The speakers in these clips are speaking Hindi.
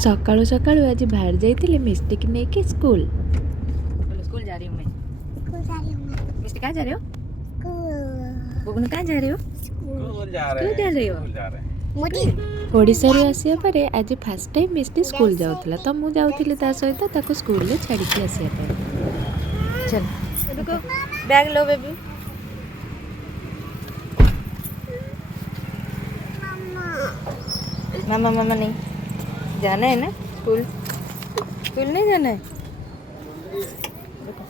सकाळू सकाळू आज बाहर जाइए मिस्टी की नहीं कि स्कूल। बोलो स्कूल जा रही हूँ मैं। स्कूल जा रही हूँ मैं। मिस्टी कहाँ जा रहे हो? स्कूल। बुबन कहाँ जा रहे हो? स्कूल जा रहे हो? मोदी। ओडिशा रू आसिया परे आज फर्स्ट टाइम मिस्टी स्कूल जाउथला तो मु जाउथली ता सहित ताको स्कूल ले छाड़ी के आसिया पे। चल रुको, बैग लो बेबी। मामा मामा नहीं जाना है ना स्कूल? स्कूल नहीं जाना है? रुको।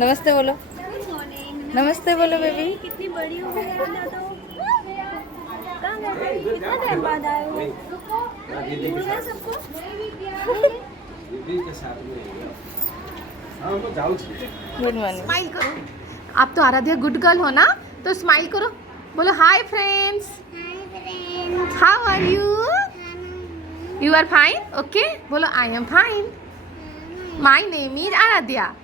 नमस्ते बोलो। नमस्ते बोलो बेबी। कितनी बड़ी हो गई है तो। कहाँ गए? कितना टाइम बाद आए हो? भूल गए सबको? Good morning. स्माइल करो। आप तो आराध्या गुड गर्ल हो ना, तो स्माइल करो। बोलो hi friends, how are you? You are fine? Okay बोलो I am fine. My name is Aaradhya.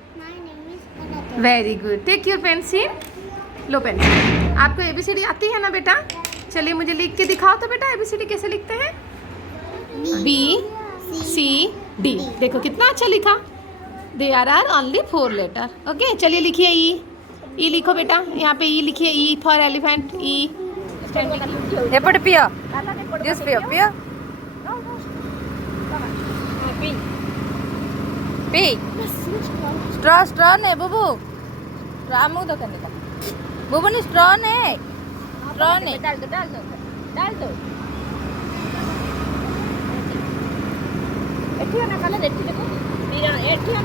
Very good. Take your pencil. लो पेंसिल। आपको एबीसीडी आती है ना बेटा? चलिए मुझे लिख के दिखाओ तो बेटा, एबीसीडी कैसे लिखते हैं? BCD। देखो कितना अच्छा लिखा। They are only 4 letter. Okay चलिए लिखिए ई लिखो बेटा, यहाँ पे ई लिखिए, ई फॉर एलिफेंट। ई एपट पियो जूस पियो पियो पी स्ट्रॉ स्ट्रॉ ने बुबू स्ट्रॉ मुँह दो करने का बुबू ने स्ट्रॉ ने डाल दो डाल दो। एठी ना कलर एठी देखो। एठी ना